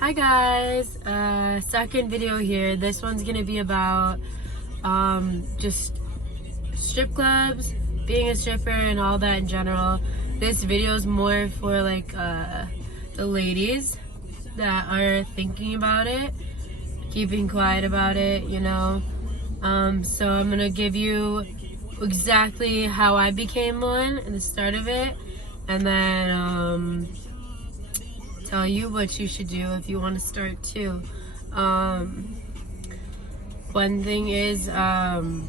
Hi guys, second video here. This one's gonna be about just strip clubs, being a stripper and all that in general. This video is more for like the ladies that are thinking about it, keeping quiet about it, you know. So I'm gonna give you exactly how I became one and the start of it, and then tell you what you should do if you want to start too. One thing is, sorry,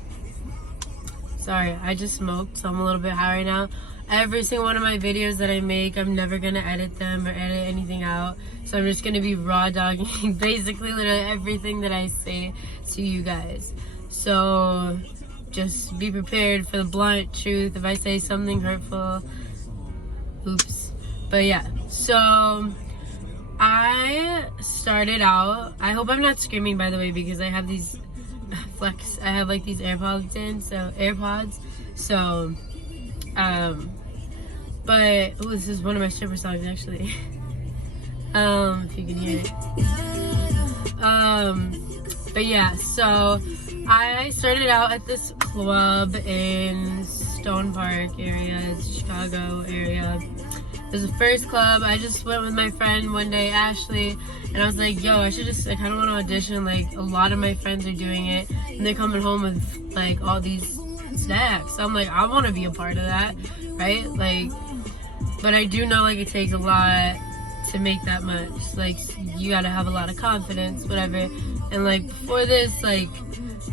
I just smoked, so I'm a little bit high right now. Every single one of my videos that I make, I'm never gonna edit them or edit anything out. So I'm just gonna be raw dogging basically literally everything that I say to you guys. So just be prepared for the blunt truth. If I say something hurtful, oops. But yeah, so I started out, I hope I'm not screaming by the way, because I have these I have like these AirPods in, so but this is one of my stripper songs actually. If you can hear it. But yeah, so I started out at this club in Stone Park area, Chicago area. It was the first club. I just went with my friend one day, Ashley, and I was like, yo, I kind of want to audition. Like, a lot of my friends are doing it, and they're coming home with, like, all these snacks. So I'm like, I want to be a part of that, right? Like, but I do know, like, it takes a lot to make that much. Like, you got to have a lot of confidence, whatever. And, like, before this, like,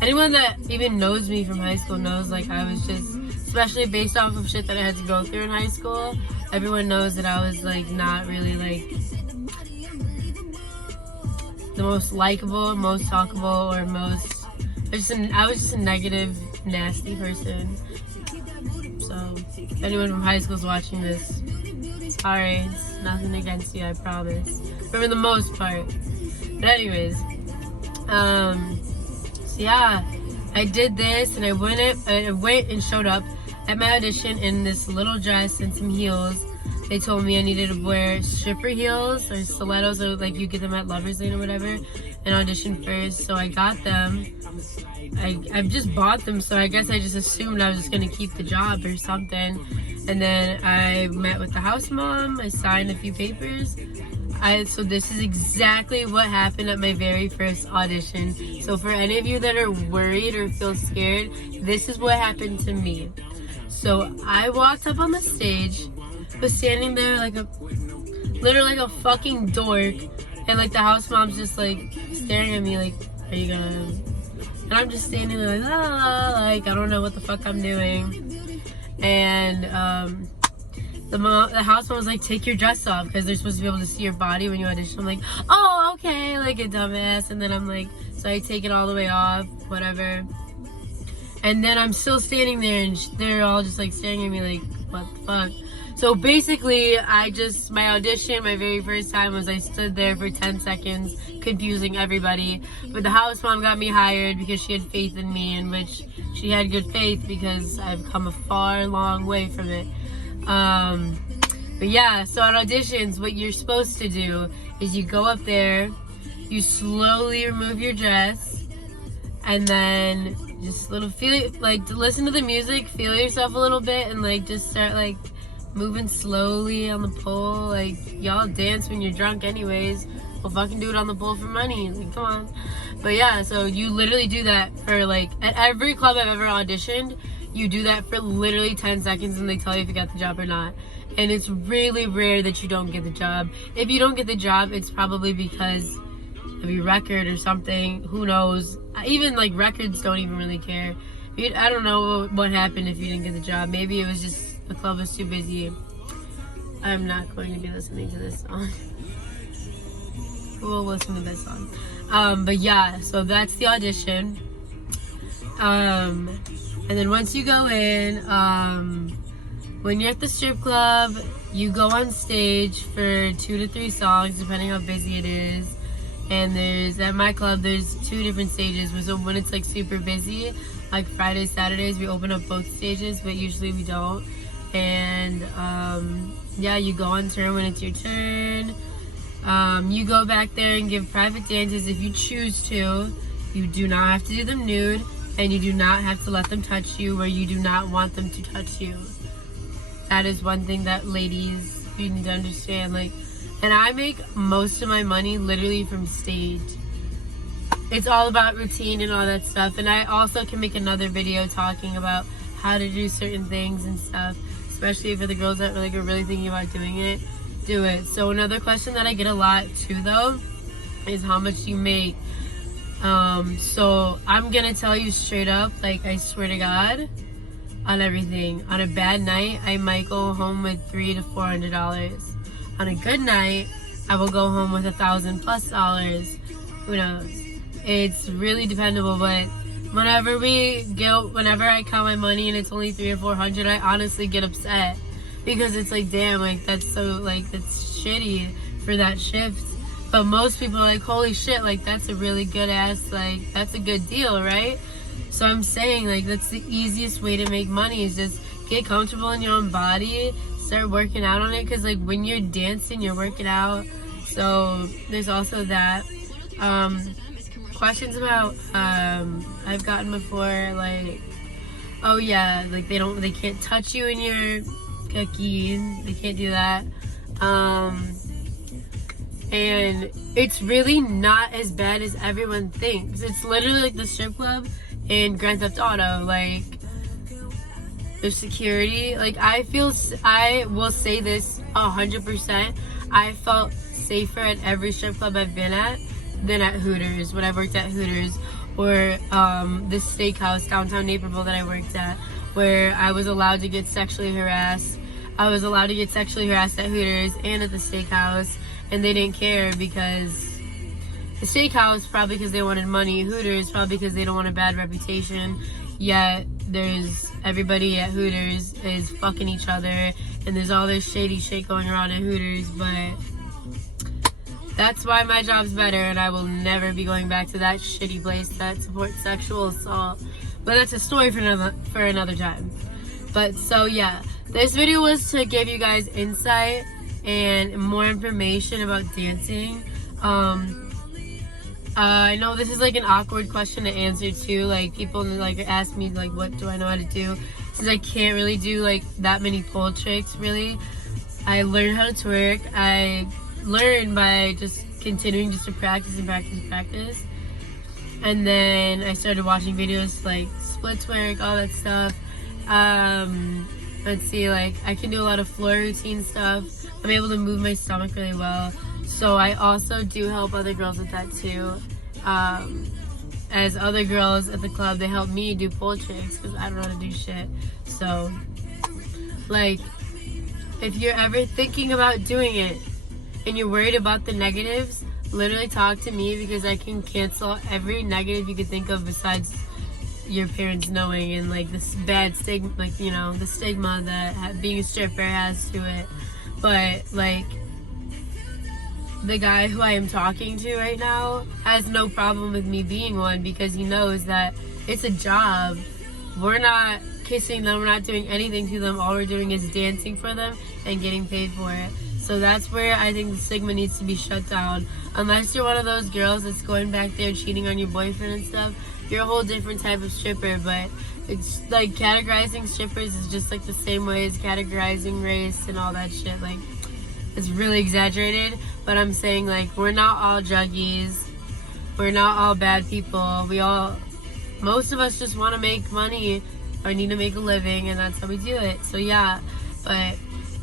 anyone that even knows me from high school knows, like, I was just, especially based off of shit that I had to go through in high school, everyone knows that I was like not really like the most likable, most talkable, or most I was just a negative, nasty person. So if anyone from high school is watching this, sorry, it's nothing against you, I promise. For the most part. But anyways, so yeah, I did this and I went and showed up at my audition in this little dress and some heels. They told me I needed to wear stripper heels or stilettos, or like you get them at Lover's Lane or whatever, and audition first. So I got them. I've just bought them, so I guess I just assumed I was just gonna keep the job or something. And then I met with the house mom. I signed a few papers. So this is exactly what happened at my very first audition. So for any of you that are worried or feel scared, this is what happened to me. So I walked up on the stage, was standing there like literally like a fucking dork, and like the house mom's just like staring at me like, are you gonna? And I'm just standing there like, like I don't know what the fuck I'm doing. And the house mom was like, take your dress off because they're supposed to be able to see your body when you audition. I'm like, oh okay, like a dumbass. And then I'm like, so I take it all the way off, whatever. And then I'm still standing there and they're all just like staring at me like, what the fuck? So basically, my audition, my very first time was I stood there for 10 seconds, confusing everybody. But the house mom got me hired because she had faith in me, in which she had good faith because I've come a far, long way from it. But yeah, so on auditions, what you're supposed to do is you go up there, you slowly remove your dress, and then just listen to the music, feel yourself a little bit, and like just start like moving slowly on the pole. Like, y'all dance when you're drunk anyways. We'll fucking do it on the pole for money. Like, come on. But yeah, so you literally do that for like, at every club I've ever auditioned, you do that for literally 10 seconds and they tell you if you got the job or not. And it's really rare that you don't get the job. If you don't get the job, it's probably because of your record or something. Who knows? Even like records don't even really care. I don't know what happened if you didn't get the job. Maybe it was just the club was too busy. I'm not going to be listening to this song. We'll listen to this song. But yeah, so that's the audition. And then once you go in, when you're at the strip club, you go on stage for 2 to 3 songs, depending how busy it is. And at my club, there's 2 different stages. So when it's like super busy, like Fridays, Saturdays, we open up both stages, but usually we don't. And yeah, you go on turn when it's your turn. You go back there and give private dances if you choose to. You do not have to do them nude, and you do not have to let them touch you where you do not want them to touch you. That is one thing that ladies, you need to understand. Like, and I make most of my money literally from stage. It's all about routine and all that stuff. And I also can make another video talking about how to do certain things and stuff, especially for the girls that like are really thinking about doing it. Do it. So another question that I get a lot too though is how much you make. So I'm gonna tell you straight up, like I swear to God, on everything. On a bad night, I might go home with $300 to $400. On a good night, I will go home with $1,000+ Who knows? It's really dependable, but whenever I count my money and it's only $300 or $400, I honestly get upset because it's like, damn, like that's so, like that's shitty for that shift. But most people are like, holy shit, like that's a really good ass, like that's a good deal, right? So I'm saying, like, that's the easiest way to make money is just get comfortable in your own body, start working out on it, because like when you're dancing, you're working out. So there's also that. Questions about I've gotten before, like, oh yeah, like they can't touch you in your cookie, they can't do that. And it's really not as bad as everyone thinks. It's literally like the strip club in Grand Theft Auto. Like, the security, like I will say this 100%, I felt safer at every strip club I've been at than at Hooters when I worked at Hooters, or this steakhouse downtown Naperville that I worked at, where I was allowed to get sexually harassed. I was allowed to get sexually harassed at Hooters and at the steakhouse, and they didn't care because the steakhouse, probably because they wanted money, Hooters probably because they don't want a bad reputation, yet there's everybody at Hooters is fucking each other, and there's all this shady shit going around at Hooters. But that's why my job's better, and I will never be going back to that shitty place that supports sexual assault. But that's a story for another time. But so yeah, this video was to give you guys insight and more information about dancing. I know this is like an awkward question to answer too. Like people like ask me like, what do I know how to do? Since I can't really do like that many pole tricks really. I learned how to twerk. I learned by just continuing just to practice and practice and practice. And then I started watching videos like split twerk, all that stuff. Let's see, like I can do a lot of floor routine stuff. I'm able to move my stomach really well. So I also do help other girls with that too. As other girls at the club, they help me do pole tricks because I don't know how to do shit. So, like, if you're ever thinking about doing it and you're worried about the negatives, literally talk to me because I can cancel every negative you could think of besides your parents knowing and like this bad stigma, like, you know, the stigma that being a stripper has to it. But like, the guy who I am talking to right now has no problem with me being one because he knows that it's a job. We're not kissing them, we're not doing anything to them. All we're doing is dancing for them and getting paid for it. So that's where I think the stigma needs to be shut down. Unless you're one of those girls that's going back there cheating on your boyfriend and stuff, you're a whole different type of stripper. But it's like categorizing strippers is just like the same way as categorizing race and all that shit. Like, it's really exaggerated, but I'm saying like we're not all druggies, we're not all bad people. Most of us just want to make money or need to make a living, and that's how we do it. So yeah, but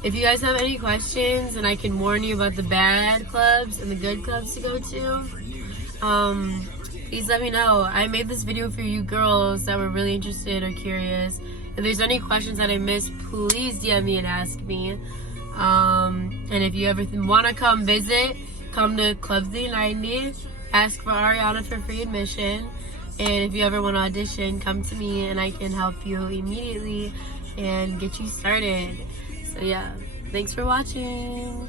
if you guys have any questions and I can warn you about the bad clubs and the good clubs to go to, please let me know. I made this video for you girls that were really interested or curious. If there's any questions that I missed, please DM me and ask me. And if you ever want to come visit, come to Club 390, ask for Ariana for free admission. And if you ever want to audition, come to me and I can help you immediately and get you started. So yeah, thanks for watching.